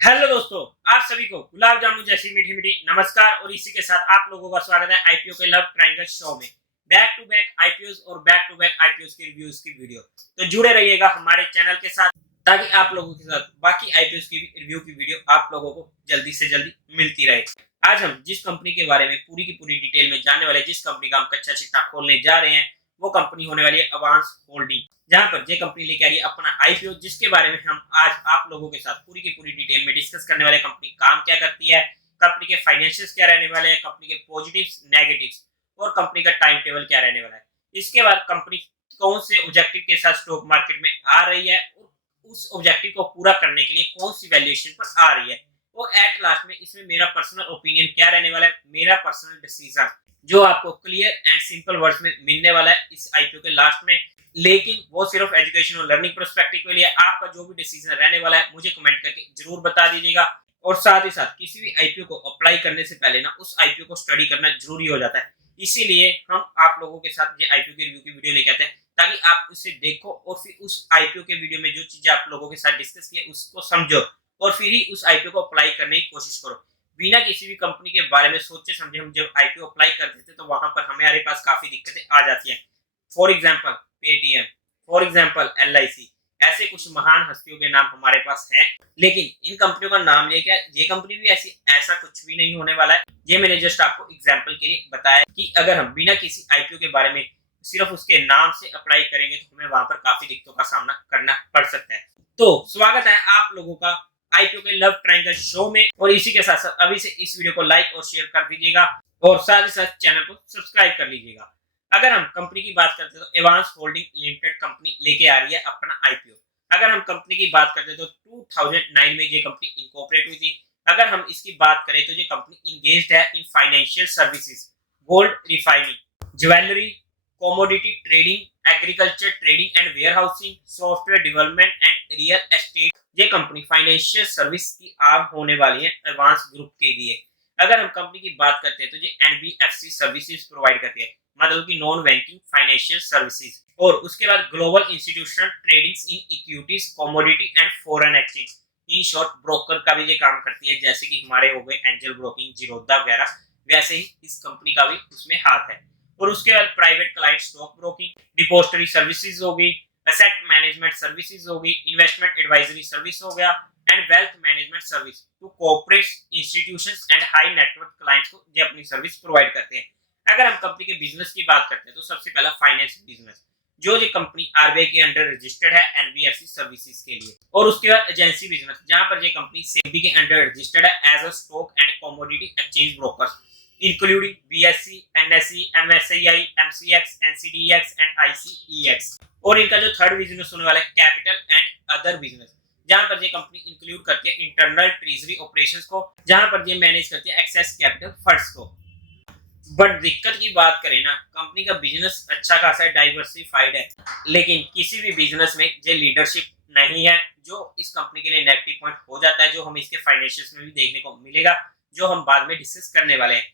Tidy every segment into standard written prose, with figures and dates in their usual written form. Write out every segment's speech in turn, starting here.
Hello दोस्तों, आप सभी को गुलाब जामुन जैसी मीठी मीठी नमस्कार। और इसी के साथ आप लोगों का स्वागत है आईपीओ के लव ट्रायंगल शो में। बैक टू बैक आईपीओस और बैक टू बैक आईपीओस की रिव्यूज की वीडियो, तो जुड़े रहिएगा हमारे चैनल के साथ ताकि आप लोगों के साथ बाकी आईपीओस की रिव्यू की वीडियो आप लोगों को जल्दी से जल्दी मिलती रहे। आज हम जिस कंपनी के बारे में पूरी की पूरी डिटेल में जानने वाले, जिस कंपनी का हम कच्चा चिट्ठा खोलने जा रहे हैं, वो कंपनी होने वाली है अवांस होल्डिंग। जहां पर ये कंपनी लेके आ रही है अपना आईपीओ, जिसके बारे में हम आज आप लोगों के साथ पूरी की पूरी डिटेल में डिस्कस करने वाले। कंपनी काम क्या करती है, कंपनी के फाइनेंशियल्स क्या रहने वाले हैं, कंपनी के पॉजिटिव्स नेगेटिव्स और कंपनी का टाइम टेबल क्या रहने वाला है। इसके बाद कंपनी कौन से ऑब्जेक्टिव के साथ स्टॉक मार्केट में आ रही है और उस ऑब्जेक्टिव को पूरा करने के लिए कौन सी वैल्यूएशन पर आ रही है, और एट लास्ट में इसमें मेरा पर्सनल ओपिनियन क्या रहने वाला है, मेरा पर्सनल डिसीजन जो आपको क्लियर एंड सिंपल वर्ड्स में मिलने वाला है इस आईपीओ के लास्ट में। लेकिन वो सिर्फ एजुकेशन और लर्निंग पर्सपेक्टिव के लिए। आपका जो भी डिसीजन रहने वाला है मुझे कमेंट करके जरूर बता दीजिएगा। और साथ ही साथ किसी भी आईपीओ को अप्लाई करने से पहले ना उस आईपीओ को स्टडी करना जरूरी हो जाता है। इसीलिए हम आप लोगों के साथ ये आईपीओ की रिव्यू की वीडियो लेके आते हैं ताकि आप उसे देखो और फिर उस आईपीओ के वीडियो में जो चीजें आप लोगों के साथ डिस्कस किए उसको समझो और फिर ही उस आईपीओ को अप्लाई करने की कोशिश करो। बिना किसी भी कंपनी के बारे में सोचे समझे हम जब आईपीओ अप्लाई करते थे तो वहां पर हमारे पास काफी दिक्कतें आ जाती हैं। For example Paytm, for example LIC, ऐसे कुछ महान हस्तियों के नाम हमारे पास हैं। लेकिन इन कंपनियों का नाम लेके ये कंपनी भी ऐसा कुछ भी नहीं होने वाला है। ये मैंने जस्ट आपको एग्जाम्पल के लिए बताया कि अगर हम बिना किसी आईपीओ के बारे में सिर्फ उसके नाम से अप्लाई करेंगे तो हमें वहां पर काफी दिक्कतों का सामना करना पड़ सकता है। तो स्वागत है आप लोगों का आईपीओ के लव ट्रायंगल शो में। और इसी के साथ साथ अभी से इस वीडियो को लाइक और शेयर कर दीजिएगा और साथ ही साथ चैनल को सब्सक्राइब कर लीजिएगा। अगर हम कंपनी की बात करते हैं तो एवांस होल्डिंग लिमिटेड कंपनी लेके आ रही है अपना आईपीओ। अगर हम कंपनी की बात करते हैं तो 2009 में ये कंपनी इनकॉर्पोरेट हुई थी। अगर हम इसकी बात करें तो ये कंपनी इंगेज्ड है in financial services, gold refining, jewellery, commodity trading, agriculture trading and warehousing, software development and real estate. ये कंपनी फाइनेंशियल सर्विस की आर्म होने वाली है एडवांस ग्रुप के लिए। अगर हम कंपनी की बात करते हैं तो ये एनबीएफसी सर्विसेज प्रोवाइड करती है, मतलब कि नॉन बैंकिंग फाइनेंशियल सर्विसेज। और उसके बाद global institutional tradings in equities, commodity and foreign exchange, in short broker का भी ये काम करती है। जैसे कि हमारे हो गए एंजल ब्रोकिंग, जीरोधा वगैरह, वैसे ही इस कंपनी का भी उसमें हाथ है। और उसके बाद private client stock broking, depository services होगी, एसेट मैनेजमेंट सर्विसेज होगी, इन्वेस्टमेंट एडवाइजरी सर्विस हो गया and wealth management service to corporate institutions and high network clients को ये अपनी सर्विस प्रोवाइड करते हैं। अगर हम कंपनी के बिजनेस की बात करते हैं तो सबसे पहला फाइनेंस बिजनेस, जो ये कंपनी आरबीआई के अंडर रजिस्टर्ड है एनबीएफसी सर्विसेज के लिए। और उसके बाद एजेंसी बिजनेस, जहां पर ये कंपनी सेबी के अंडर रजिस्टर्ड है as a stock and commodity exchange broker, including BSE, NSE, MSCI, MCX, NCDEX and ICEX। और इनका जो थर्ड बिजनेस होने वाला है कैपिटल एंड अदर बिजनेस, जहां पर ये कंपनी इंक्लूड करती है इंटरनल ट्रेजरी ऑपरेशंस को, जहां पर ये मैनेज करती है एक्सेस कैपिटल फंड्स को। बट दिक्कत की बात करें ना, कंपनी का बिजनेस अच्छा खासा डाइवर्सिफाइड है, लेकिन किसी भी बिजनेस में ये लीडरशिप नहीं है, जो इस कंपनी के लिए नेगेटिव पॉइंट हो जाता है, जो हम इसके फाइनेंशियल्स में भी देखने को मिलेगा, जो हम बाद में डिस्कस करने वाले हैं।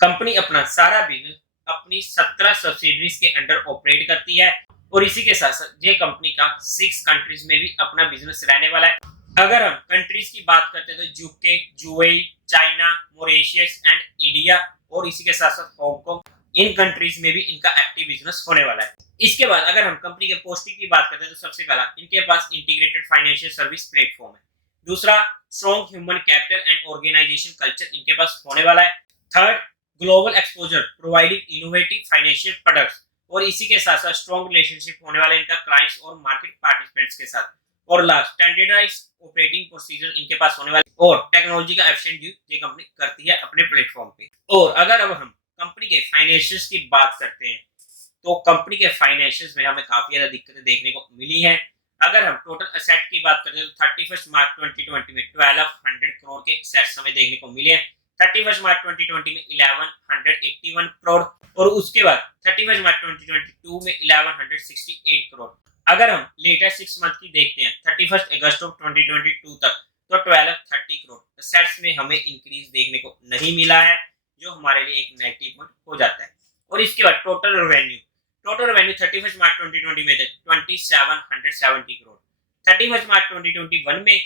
कंपनी अपना सारा बिजनेस अपनी 17 सब्सिडरीज के अंडर ऑपरेट करती है। और इसी के साथ साथ ये कंपनी का 6 कंट्रीज में भी अपना बिजनेस रहने वाला है। अगर हम कंट्रीज की बात करते हैं तो UK, UAE, China, Mauritius and India, और इसी के साथ साथ हांगकांग, इन कंट्रीज में भी इनका एक्टिव बिजनेस होने वाला है। इसके बाद अगर हम कंपनी के पोस्टिंग की बात करते हैं तो सबसे पहला इनके पास इंटीग्रेटेड फाइनेंशियल सर्विस प्लेटफॉर्म है। दूसरा, strong human capital and organisation culture इनके पास होने वाला है। Third, global exposure providing innovative financial products, और इसी के साथ साथ स्ट्रॉन्ग रिलेशनशिप होने वाला इनका क्लाइंट्स और मार्केट पार्टिसिपेंट्स के साथ। और लास्ट, स्टैंडर्डाइज्ड ऑपरेटिंग प्रोसीजर इनके पास होने वाले और टेक्नोलॉजी का एफिशिएंट यूज ये कंपनी करती है अपने प्लेटफॉर्म पे। और अगर अब हम कंपनी के फाइनेंशियल्स की बात करते हैं तो कंपनी के फाइनेंशियल्स में हमें काफी ज्यादा दिक्कतें देखने को मिली हैं। अगर हम टोटल एसेट की बात करते हैं तो 31 मार्च 2020 में 1200 करोड़ के एसेट्स हमें देखने को मिले हैं। 31 मार्च 2020 में 1181 करोड़, और उसके बाद 31 मार्च 2022 में 1168 करोड़। अगर हम लेटेस्ट 6 मंथ की देखते हैं 31 अगस्त 2022 तक, तो 1230 करोड़ एसेट्स में हमें इंक्रीज देखने को नहीं मिला है, जो हमारे लिए एक नेगेटिव पॉइंट हो जाता है। और इसके बाद टोटल रेवेन्यू 31 मार्च 2020 में थे 2770 करोड़। 31 मार्च 2021 में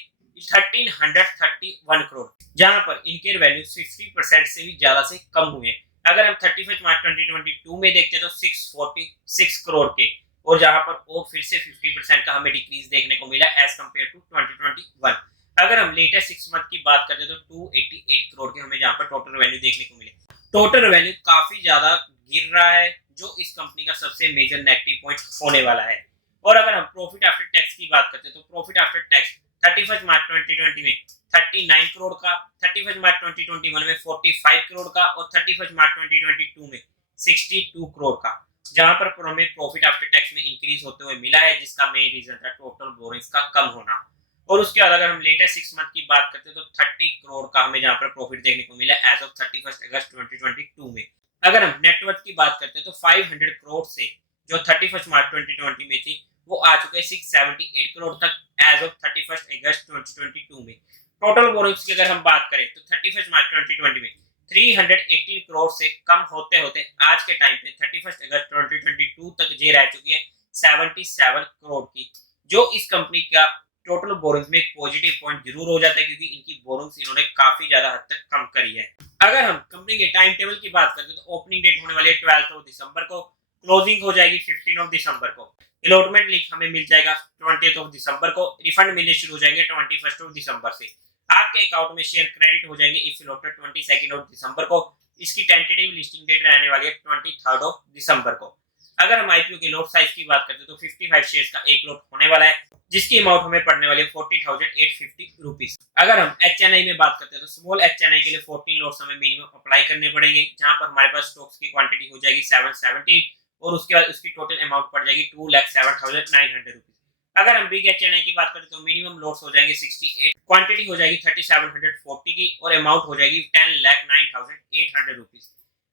1331 करोड़, जहां पर इनके वैल्यू 60% से भी ज्यादा से कम हुए। अगर हम 31 मार्च 2022 में देखते हैं तो 646 करोड़ के, और जहां पर वो फिर से 50% का हमें डिक्रीज देखने को मिला एज कंपेयर टू 2021। अगर हम लेटेस्ट 6 मंथ की बात करते हैं तो 288 करोड़ के हमें जहां पर टोटल रेवेन्यू देखने को मिले। टोटल रेवेन्यू काफी ज्यादा गिर रहा है, जो इस कंपनी का सबसे मेजर नेगेटिव पॉइंट होने वाला है। और अगर हम प्रॉफिट आफ्टर टैक्स की बात करते हैं तो प्रॉफिट आफ्टर टैक्स 31 मार्च 2020 में 39 करोड़ का, 31 मार्च 2021 में 45 करोड़ का, और 31 मार्च 2022 में 62 करोड़ का, जहां पर हमें प्रॉफिट आफ्टर टैक्स में इंक्रीज होते हुए मिला है, जिसका मेन रीजन था टोटल बोरिंग्स का कम होना। और उसके बाद अगर हम लेटेस्ट 6 मंथ की बात करते हैं तो 30 करोड़ का हमें जहां पर प्रॉफिट देखने को मिला एज ऑफ 31 अगस्त 2022 में। अगर हम नेटवर्थ की बात करते हैं तो 500 करोड़ से जो 31 मार्च 2020 में थी वो आ चुके हैं 678 करोड़ तक एज ऑफ 31 अगस्त 2022 में। टोटल बोरिंग्स की अगर हम बात करें तो 31 मार्च 2020 में 318 करोड़ से कम होते होते आज के टाइम पे 31 अगस्त 2022 तक ये रह चुकी है 77 करोड़ की, जो इस कंपनी का टोटल बोरिंग्स में एक पॉजिटिव पॉइंट जरूर हो जाता है, क्योंकि इनकी बोरिंग्स इन्होंने काफी ज्यादा हद तक कम करी है। अगर हम कंपनी के टाइम टेबल की बात करते हैं तो ओपनिंग डेट होने वाली है 12 दिसंबर को, क्लोजिंग हो जाएगी 15 दिसंबर को, अलॉटमेंट लिंक हमें मिल जाएगा 20 दिसंबर को, रिफंड मिलने शुरू हो जाएंगे 21 दिसंबर से, आपके अकाउंट में शेयर क्रेडिट हो जाएंगे इफ अलॉटेड 22 दिसंबर को। इसकी टेंटेटिव लिस्टिंग डेट रहने वाली है 23 दिसंबर को। अगर हम आईपीओ के लॉट साइज की बात करते हैं तो 55 शेयर्स का एक लॉट होने वाला है, जिसकी अमाउंट हमें पड़ने वाली है 40,850 रुपीज। अगर हम एचएनआई में बात करते हैं तो स्मॉल एचएनआई के लिए 14 लॉट्स हमें मिनिमम अप्लाई करने पड़ेंगे, जहां पर हमारे पास स्टॉक्स की क्वांटिटी हो जाएगी 770, और उसके बाद उसकी टोटल अमाउंट पड़ जाएगी 2,07,900 रुपीज। अगर हम बिग एचएनआई की बात करें तो मिनिमम लॉट्स हो जाएंगे 68, क्वांटिटी हो जाएगी 3740 की, और अमाउंट हो जाएगी 10,09,800 रुपीज।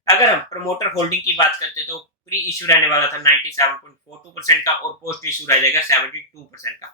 अगर हम प्रमोटर होल्डिंग की बात करते हैं तो प्री इशू रहने वाला था 97.42% का, और पोस्ट इशू रह जाएगा 72% का।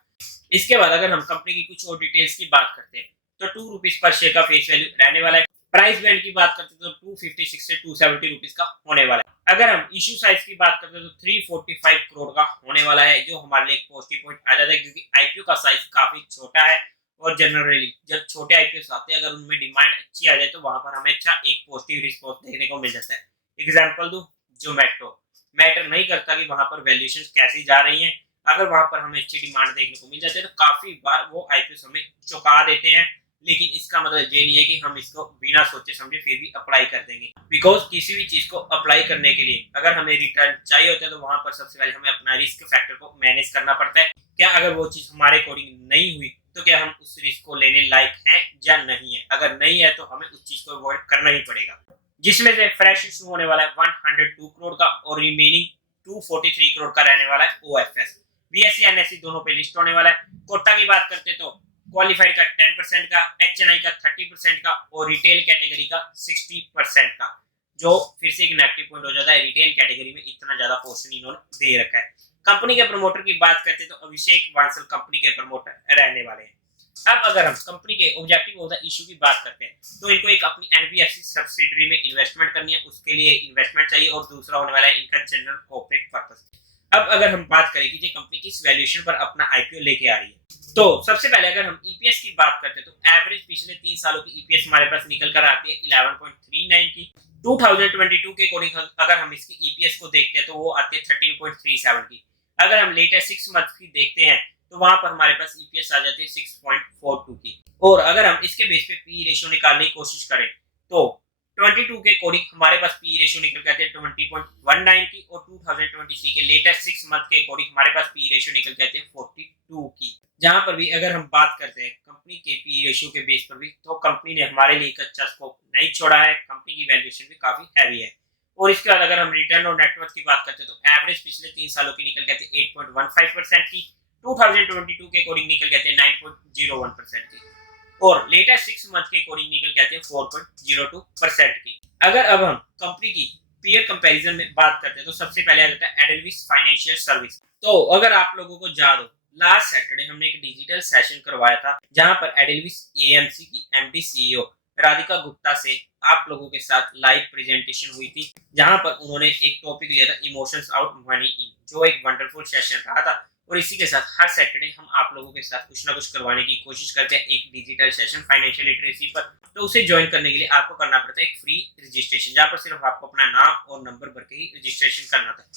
इसके बाद अगर हम कंपनी की कुछ और डिटेल्स की बात करते हैं तो 2 रुपीज पर शेयर का फेस वैल्यू रहने वाला है। प्राइस बैंड की बात करते हैं तो 256 से 270 रुपीज का होने वाला है। अगर हम इशू साइज की बात करते हैं तो 345 करोड़ का होने वाला है, जो हमारे लिए एक पॉजिटिव पॉइंट आ जाता है, क्योंकि आईपीओ का साइज काफी छोटा है, और जनरली जब छोटे आईपीओ आते हैं अगर उनमें डिमांड अच्छी आ जाए तो वहां पर हमें अच्छा एक पॉजिटिव रिस्पॉन्स देखने को मिल जाता है। एग्जांपल दूं, जोमेटो मैटर नहीं करता कि वहां पर वैल्यूएशंस कैसी जा रही हैं, अगर वहां पर हमें अच्छी डिमांड देखने को मिल जाती है तो काफी बार वो आईपीओ हमें चुका देते हैं, लेकिन इसका मतलब ये नहीं है कि हम इसको बिना सोचे समझे फिर भी अप्लाई कर देंगे, बिकॉज किसी भी चीज को अप्लाई करने के लिए अगर हमें रिटर्न चाहिए होता है तो वहां पर सबसे पहले हमें अपना रिस्क फैक्टर को मैनेज करना पड़ता है। क्या अगर वो चीज हमारे अकॉर्डिंग नहीं हुई तो क्या हम उस रिस्क को लेने लायक हैं या नहीं है, अगर नहीं है तो हमें उस चीज को अवॉइड करना ही पड़ेगा। जिसमें से फ्रेश इशू होने वाला है 102 करोड़ का, और रिमेनिंग 243 करोड़ का रहने वाला है ओएफएस। बीएसई एनएसई दोनों पे लिस्ट होने वाला है। कोटा की बात करते तो क्वालिफाइड का 10% का, एचएनआई का 30% का, और रिटेल कैटेगरी का 60% का, जो फिर से एक नेगेटिव पॉइंट हो जाता है, रिटेल कैटेगरी में इतना ज्यादा पोर्शन इन्होंने दे रखा है। कंपनी के प्रमोटर की बात करते तो अभिषेक बांसल कंपनी के प्रमोटर रहने वाले हैं। अब अगर हम कंपनी के ऑब्जेक्टिव ऑफ द इशू की बात करते हैं तो इनको एक अपनी एनबीएफसी सब्सिडियरी में इन्वेस्टमेंट करनी है, उसके लिए इन्वेस्टमेंट चाहिए, और दूसरा होने वाला है इनका जनरल कॉर्पोरेट पर्पस। अब अगर हम बात करें कि ये कंपनी किस वैल्यूएशन पर अपना आईपीओ लेके आ रही है, तो सबसे पहले अगर हम ईपीएस की बात करते हैं तो एवरेज पिछले 3 सालों की ईपीएस हमारे पास निकल कर आती है 11.39 की। 2022 के अकॉर्डिंग अगर हम इसकी ईपीएस को देखते हैं तो वो आती है 13.37 की। अगर हम लेटेस्ट 6 मंथ की देखते हैं तो वहां पर हमारे पास ईपीएस आ जाती है 6.42 की। और अगर हम इसके बेस पे पी रेशियो निकालने की कोशिश करें तो 22 के अकॉर्डिंग हमारे पास पी रेशियो निकल के आते हैं 20.19 की, और 2023 के लेटेस्ट 6 मंथ के अकॉर्डिंग हमारे पास पी रेशियो निकल के आते हैं 42 की। जहां पर भी अगर हम बात करते हैं कंपनी के पी रेशियो के बेस पर भी, तो कंपनी ने हमारे लिए एक अच्छा स्कोप नहीं छोड़ा है, कंपनी की वैल्यूएशन भी काफी हैवी है। और इसके बाद अगर हम रिटर्न और नेटवर्थ की बात करते हैं तो एवरेज पिछले 3 सालों की निकल के आते हैं 8.15% की, 2022 के अकॉर्डिंग निकल के आते हैं 9.01% की, और लेटेस्ट 6 मंथ के अकॉर्डिंग निकल के आते हैं 4.02% की। अगर अब हम कंपनी की पीयर कंपैरिजन में बात करते हैं तो सबसे पहले आ जाता है एडेलविस फाइनेंशियल सर्विस। तो अगर आप लोगों को याद हो, लास्ट सैटरडे हमने एक डिजिटल सेशन करवाया था जहां पर एडेलविस एएमसी की एमडी सीईओ राधिका गुप्ता से आप लोगों के साथ लाइव प्रेजेंटेशन हुई थी, जहां पर उन्होंने एक टॉपिक लिया था इमोशंस आउट मनी इन, जो एक वंडरफुल सेशन रहा था। और इसी के साथ हर सैटरडे हम आप लोगों के साथ कुछ ना कुछ करवाने की कोशिश करते हैं एक डिजिटल सेशन फाइनेंशियल लिटरेसी पर। तो उसे ज्वाइन करने के लिए आपको करना पड़ता है एक फ्री रजिस्ट्रेशन, जहाँ पर सिर्फ आपको अपना नाम और नंबर भर के ही रजिस्ट्रेशन करना था।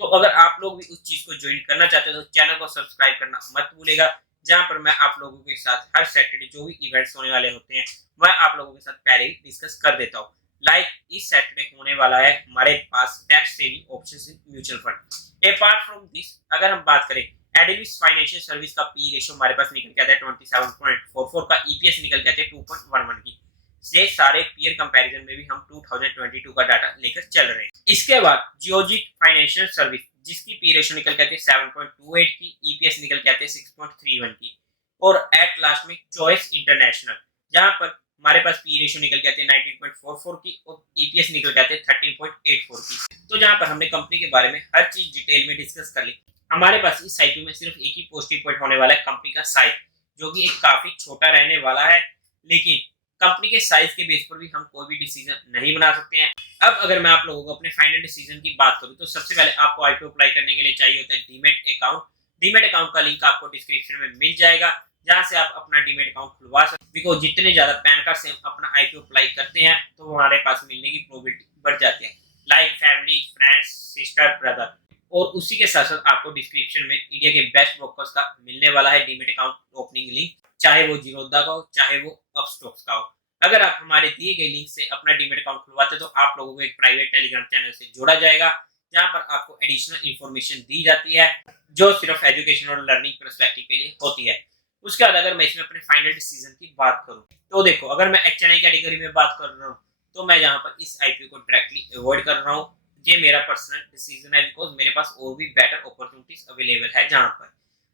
तो अगर आप लोग भी उस चीज को ज्वाइन करना चाहते हो तो चैनल को सब्सक्राइब करना मत भूलेगा, जहां पर मैं आप लोगों के साथ हर सैटरडे जो भी इवेंट्स होने वाले होते हैं वह आप लोगों के साथ पहले ही डिस्कस कर देता हूँ। लाइक इस सैटरडे होने वाला है हमारे पास tax saving options in mutual fund. Apart from this अगर हम बात करें एडिविस फाइनेंशियल सर्विस का पी रेशियो हमारे पास निकल के आता है 27.44 का, ईपीएस निकल के आते हैं 2.11 की। से सारे पीयर कंपैरिजन में भी हम 2022 का डाटा लेकर चल रहे हैं। इसके बाद जियोजिट फाइनेंशियल सर्विस जिसकी पी रेशियो निकल के आती है 7.28 की, ईपीएस निकल के आते हैं 6.31 की। और एट लास्ट में चॉइस इंटरनेशनल जहां पर हमारे पास पी रेशियो निकल के आते हैं 19.44 की और ईपीएस निकल के आते हैं 13.84 की। तो जहां पर हमने कंपनी के बारे में हर चीज डिटेल में डिस्कस कर ली। हमारे पास इस आईपीओ में सिर्फ एक ही पॉजिटिव पॉइंट होने वाला है, कंपनी का साइज, जो कि एक काफी छोटा रहने वाला है। लेकिन कंपनी के साइज के बेस पर भी हम कोई भी डिसीजन नहीं बना सकते हैं। अब अगर मैं आप लोगों को अपने फाइनल डिसीजन की बात करूं तो सबसे पहले आपको आईपीओ अप्लाई करने के लिए चाहिए होता है डीमैट अकाउंट। डीमैट अकाउंट का लिंक आपको डिस्क्रिप्शन में मिल जाएगा, जहां से आप अपना डीमैट अकाउंट खुलवा सकते हैं। बिकॉज जितने ज्यादा पैन कार्ड से हम अपना आईपीओ अप्लाई करते हैं तो हमारे पास मिलने की प्रोबेबिलिटी बढ़ जाती है, like family, friends, sister, brother. और उसी के साथ साथ आपको डिस्क्रिप्शन में इंडिया के बेस्ट ब्रोकर्स का मिलने वाला है डीमैट अकाउंट ओपनिंग लिंक, चाहे वो जीरोधा का हो चाहे वो अपस्टॉक्स का हो। अगर आप हमारे दिए गए लिंक से अपना डीमैट अकाउंट खुलवाते तो आप लोगों को एक प्राइवेट टेलीग्राम चैनल से जोड़ा जाएगा, जहां पर आपको एडिशनल इंफॉर्मेशन दी जाती है जो सिर्फ एजुकेशन और लर्निंग पर्सपेक्टिव के लिए होती है। उसके बाद अगर मैं इसमें अपने फाइनल डिसीजन की बात करूं तो देखो, अगर मैं एचएनआई कैटेगरी में बात कर रहा हूं तो मैं यहाँ पर इस आईपीओ को डायरेक्टली अवॉइड कर रहा हूँ। ये मेरा पर्सनल डिसीजन है बिकॉज मेरे पास और भी बेटर अपॉर्चुनिटीज अवेलेबल है जहां पर।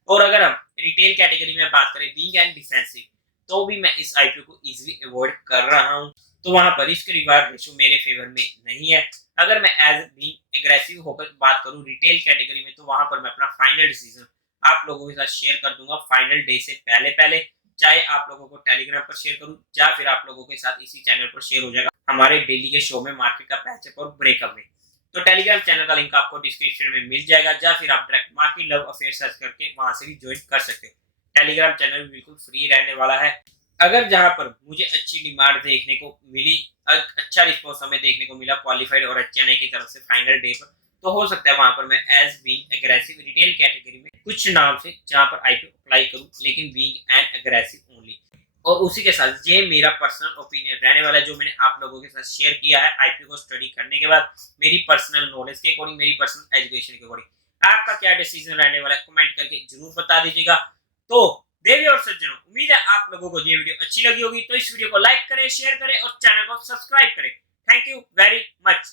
और अगर हम रिटेल कैटेगरी में बात करें बीइंग एंड डिफेंसिव, तो भी मैं इस आईपीओ को इजीली अवॉइड कर रहा हूं। तो वहां पर रिस्क रिवार्ड रेशियो मेरे फेवर में नहीं है। अगर मैं एज बीइंग एग्रेसिव होकर बात करूं रिटेल कैटेगरी में, तो वहां पर मैं अपना फाइनल डिसीजन आप लोगों के साथ शेयर कर दूंगा फाइनल डे से पहले पहले, चाहे आप लोगों को टेलीग्राम पर शेयर करूं या फिर आप लोगों के साथ इसी चैनल पर शेयर हो जाएगा हमारे डेली के शो में मार्केट का पैचअप और ब्रेकअप में। तो टेलीग्राम चैनल का लिंक आपको डिस्क्रिप्शन में मिल जाएगा, या फिर आप direct market love affair search करके वहां से भी ज्वाइन कर सकते हो। टेलीग्राम चैनल बिल्कुल फ्री रहने वाला है। अगर जहां पर मुझे अच्छी डिमांड देखने को मिली, अच्छा रिस्पॉन्स हमें देखने को मिला क्वालिफाइड और एचएनआई की तरफ से फाइनल डे पर, तो हो सकता है वहां पर मैं as being aggressive retail category में कुछ नाम से जहां पर आईपीओ अप्लाई करूं, लेकिन बीइंग एन एग्रेसिव ओनली। और उसी के साथ ये मेरा पर्सनल ओपिनियन रहने वाला है जो मैंने आप लोगों के साथ शेयर किया है आईपीओ को स्टडी करने के बाद, मेरी पर्सनल नॉलेज के अकॉर्डिंग, मेरी पर्सनल एजुकेशन के अकॉर्डिंग। आपका क्या डिसीजन रहने वाला है कमेंट करके जरूर बता दीजिएगा। तो देवी और सज्जनों, उम्मीद है आप लोगों को ये वीडियो अच्छी लगी होगी, तो इस वीडियो को लाइक करें, शेयर करें और चैनल को सब्सक्राइब करें। Thank you very much.